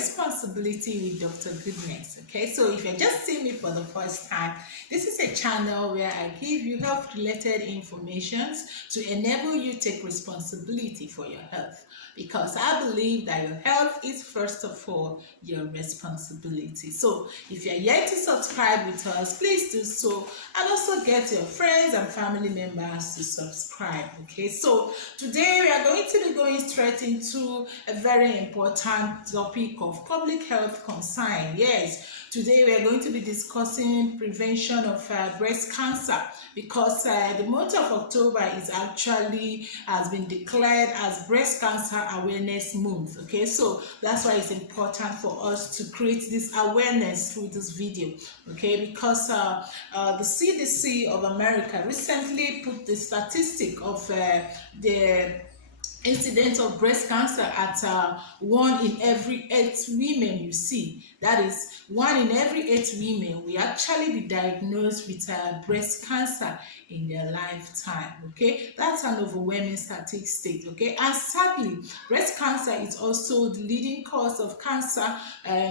Responsibility with Dr. Goodness. Okay, so if you're just seeing me for the first time, this is a channel where I give you health related information to enable you take responsibility for your health, because I believe that your health is first of all your responsibility. So if you're yet to subscribe with us, please do so, and also get your friends and family members to subscribe. Okay, so today we are going to be going straight into a very important topic of public health concern. Yes, today we are going to be discussing prevention of breast cancer, because the month of October has been declared as breast cancer awareness month. Okay, so that's why it's important for us to create this awareness through this video. Okay, because the CDC of America recently put the statistic of the incidence of breast cancer at 1 in every 8 women you see. That is, 1 in every 8 women will actually be diagnosed with breast cancer in their lifetime. Okay, that's an overwhelming statistic. Okay, and sadly, breast cancer is also the leading cause of cancer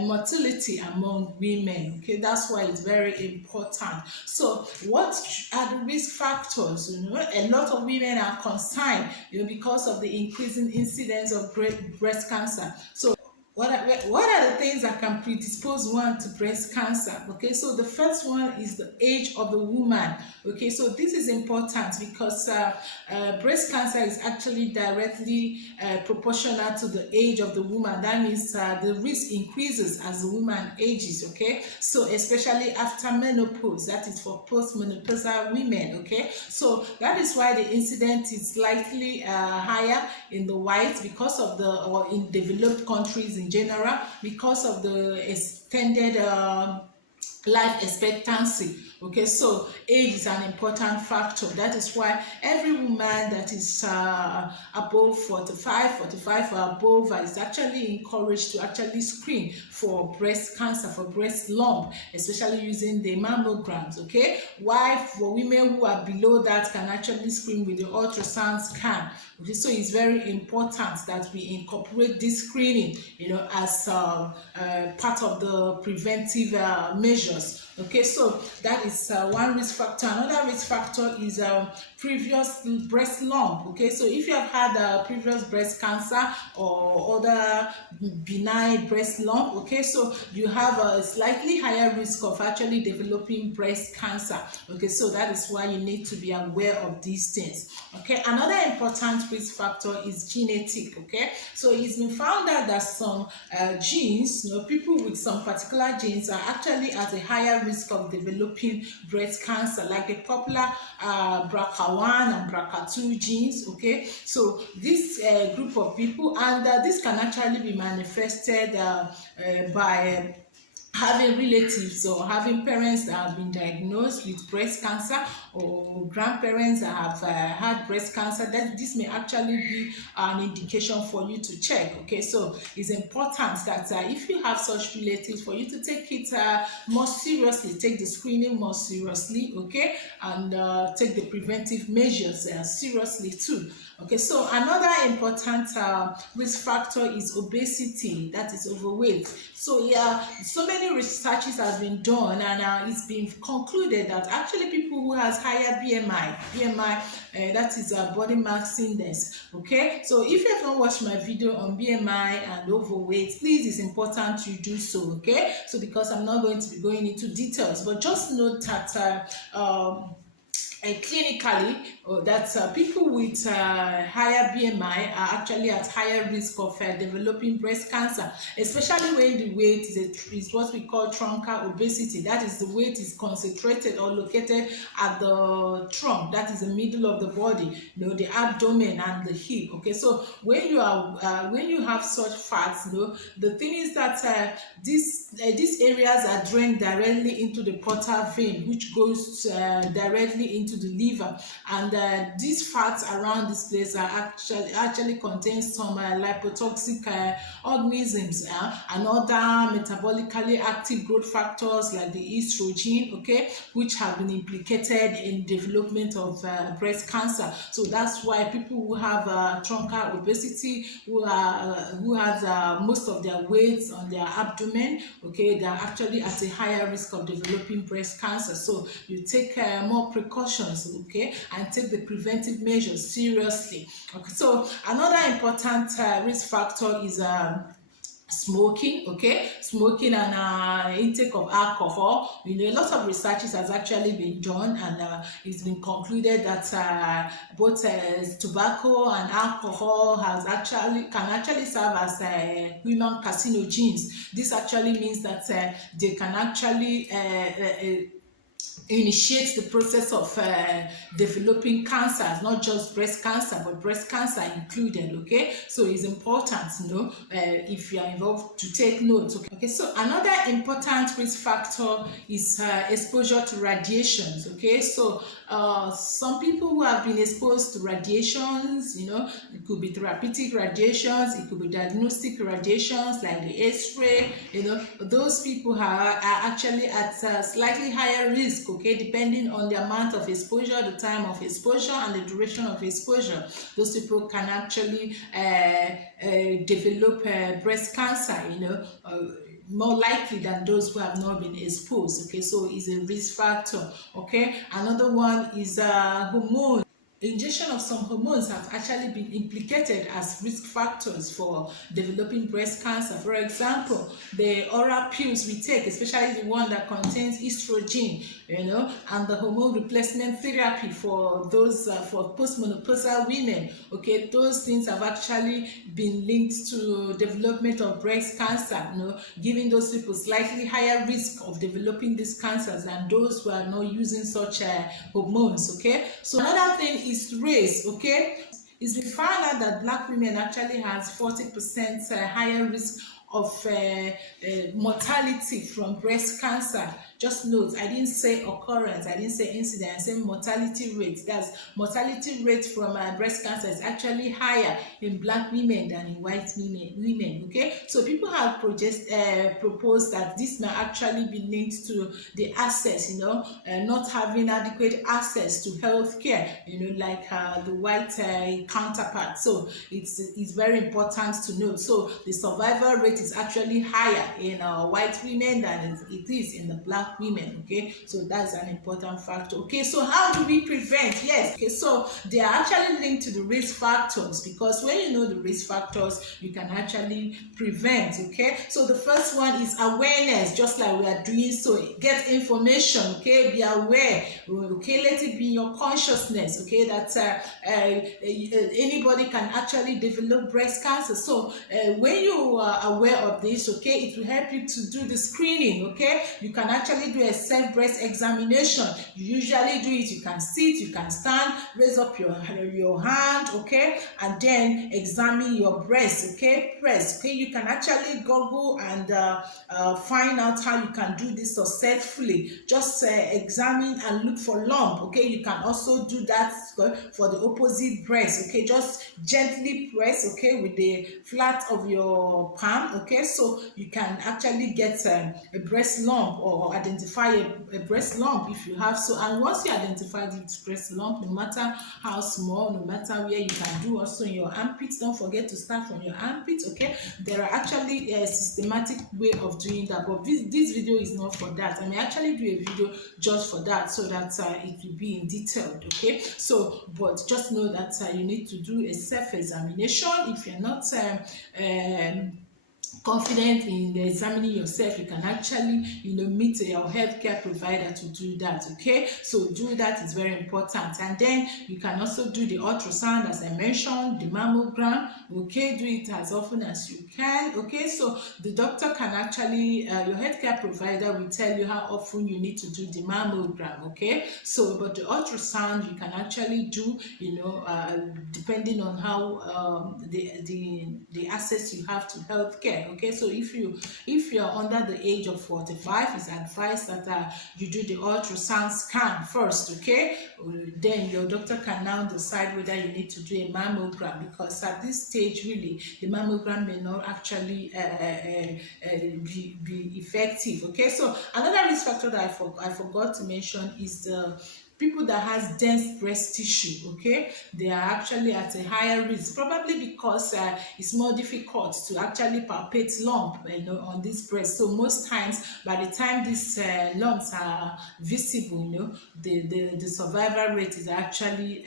mortality among women. Okay, that's why it's very important. So what are the risk factors? A lot of women are concerned because of the increasing incidence of breast cancer. So what are the things that can predispose one to breast cancer? Okay, so the first one is the age of the woman. Okay, so this is important because breast cancer is actually directly proportional to the age of the woman. That means the risk increases as the woman ages. Okay, so especially after menopause, that is for postmenopausal women. Okay, so that is why the incidence is slightly higher in the whites, because of or in developed countries in general, because of the extended life expectancy. Okay, so age is an important factor. That is why every woman that is above 45 or above is actually encouraged to actually screen for breast cancer, for breast lump, especially using the mammograms. Okay, while for women who are below that can actually screen with the ultrasound scan. Okay, so it's very important that we incorporate this screening, as part of the preventive measures. Okay, so that is one risk factor. Another risk factor is previous breast lump. Okay, so if you have had previous breast cancer or other benign breast lump, okay, so you have a slightly higher risk of actually developing breast cancer. Okay, so that is why you need to be aware of these things. Okay, another important risk factor is genetic. Okay, so it's been found out that some genes, people with some particular genes are actually at a higher risk of developing breast cancer, like the popular BRCA1 and BRCA2 genes. Okay, so this group of people, and this can actually be manifested by having relatives or having parents that have been diagnosed with breast cancer, or grandparents that have had breast cancer. That this may actually be an indication for you to check. Okay, so it's important that if you have such relatives, for you to take it more seriously, take the screening more seriously. Okay, and take the preventive measures seriously too. Okay, so another important risk factor is obesity, that is overweight. So yeah, so many researches have been done, and it's been concluded that actually people who has higher BMI, that is a body mass index. Okay, so if you haven't watched my video on BMI and overweight, please, it's important you do so. Okay, so because I'm not going to be going into details, but just note that clinically, that people with higher BMI are actually at higher risk of developing breast cancer, especially when the weight is what we call truncal obesity. That is, the weight is concentrated or located at the trunk, that is the middle of the body, the abdomen and the hip. Okay, so when you have such fats, the thing is that these areas are drained directly into the portal vein, which goes directly into the liver, and these fats around this place are actually contain some lipotoxic organisms and other metabolically active growth factors like the estrogen, okay, which have been implicated in development of breast cancer. So that's why people who have truncal obesity, who has most of their weight on their abdomen, okay, they're actually at a higher risk of developing breast cancer. So you take more precautions, okay, and take the preventive measures seriously. Okay, so another important risk factor is smoking, okay, smoking and intake of alcohol. You know, a lot of researches has actually been done, and it's been concluded that both tobacco and alcohol can actually serve as human carcinogens. This actually means that they can actually initiates the process of developing cancers, not just breast cancer, but breast cancer included, okay? So it's important, you know, if you are involved, to take note, okay? Okay, so another important risk factor is exposure to radiations, okay? So some people who have been exposed to radiations, you know, it could be therapeutic radiations, it could be diagnostic radiations like the X-ray, you know, those people are actually at a slightly higher risk, okay, depending on the amount of exposure, the time of exposure, and the duration of exposure. Those people can actually develop breast cancer, you know, more likely than those who have not been exposed, okay? So it's a risk factor, okay? Another one is hormone. Injection of some hormones have actually been implicated as risk factors for developing breast cancer. For example, the oral pills we take, especially the one that contains estrogen, you know, and the hormone replacement therapy for those for postmenopausal women, okay, those things have actually been linked to development of breast cancer, you know, giving those people slightly higher risk of developing these cancers than those who are not using such hormones, okay? So another thing is race, okay? It's been found out that Black women actually has 40% higher risk of mortality from breast cancer. Just note, I didn't say occurrence, I didn't say incident, I said mortality rate. That's mortality rate from breast cancer is actually higher in Black women than in white women, okay? So people have proposed that this may actually be linked to the access, you know, not having adequate access to health care, you know, like the white counterpart. So it's very important to note. So the survival rate is actually higher in white women than it is in the Black women, okay? So that's an important factor, okay? So how do we prevent? Yes, okay, so they are actually linked to the risk factors, because when you know the risk factors, you can actually prevent, okay? So the first one is awareness, just like we are doing. So get information, okay? Be aware, okay? Let it be your consciousness, okay? That anybody can actually develop breast cancer. So when you are aware of this, okay, it will help you to do the screening, okay? You can actually do a self-breast examination. You usually do it, you can sit, you can stand, raise up your hand, okay, and then examine your breast, okay, press, okay. You can actually Google and find out how you can do this successfully. Just examine and look for lump, okay. You can also do that for the opposite breast, okay. Just gently press, okay, with the flat of your palm, okay. So you can actually get a breast lump, or identify a breast lump if you have. So, and once you identify the breast lump, no matter how small, no matter where, you can do also in your armpits. Don't forget to start from your armpits, okay. There are actually a systematic way of doing that, but this video is not for that. I may actually do a video just for that, so that it will be in detail, okay. So, but just know that you need to do a self-examination. If you're not confident in examining yourself, you can actually, you know, meet your healthcare provider to do that, okay. So do that, is very important. And then you can also do the ultrasound, as I mentioned, the mammogram, okay. Do it as often as you can, okay. So the doctor can actually, your healthcare provider will tell you how often you need to do the mammogram, okay. So but the ultrasound you can actually do, you know, depending on how the access you have to healthcare. care. Okay, so if you're under the age of 45, it's advised that you do the ultrasound scan first. Okay, then your doctor can now decide whether you need to do a mammogram, because at this stage really the mammogram may not actually be effective. Okay, so another risk factor that I forgot to mention is the people that has dense breast tissue. Okay, they are actually at a higher risk, probably because it's more difficult to actually palpate lump, on this breast. So most times by the time these lumps are visible, the survival rate is actually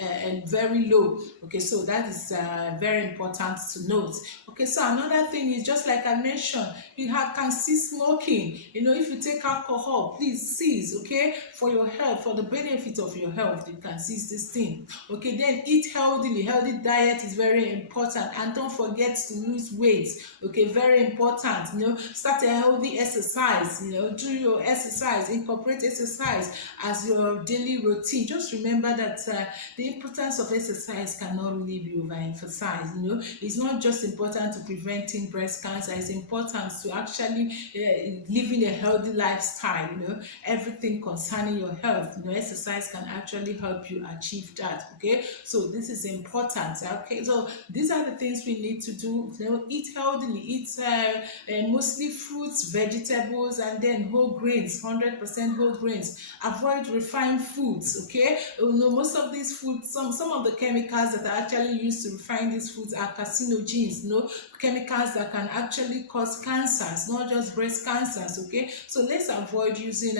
very low. Okay, so that is very important to note. Okay, so another thing is, just like I mentioned, can cease smoking. If you take alcohol, please cease. Okay, for your health, for the benefit of your health, you can cease this thing. Okay, then eat healthily. Healthy diet is very important, and don't forget to lose weight. Okay, very important. Start a healthy exercise. Do your exercise, incorporate exercise as your daily routine. Just remember that the importance of exercise cannot really be overemphasized. It's not just important to preventing breast cancer, it's important to actually living a healthy lifestyle. Everything concerning your health, exercise can actually help you achieve that. Okay, so this is important. Okay, so these are the things we need to do. Eat healthily, eat mostly fruits, vegetables, and then whole grains, 100% whole grains. Avoid refined foods. Okay, most of these foods, some of the chemicals that are actually used to refine these foods are carcinogens. Chemicals that can actually cause cancers, not just breast cancers. Okay, so let's avoid using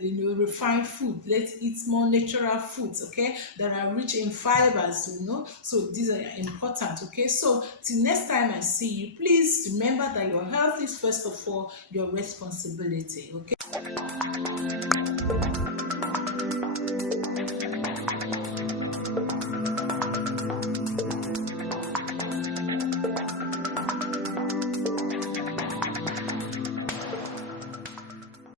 refined food. Let's eat more natural foods, okay, that are rich in fibers. So these are important. Okay, so till next time I see you, please remember that your health is first of all your responsibility. Okay.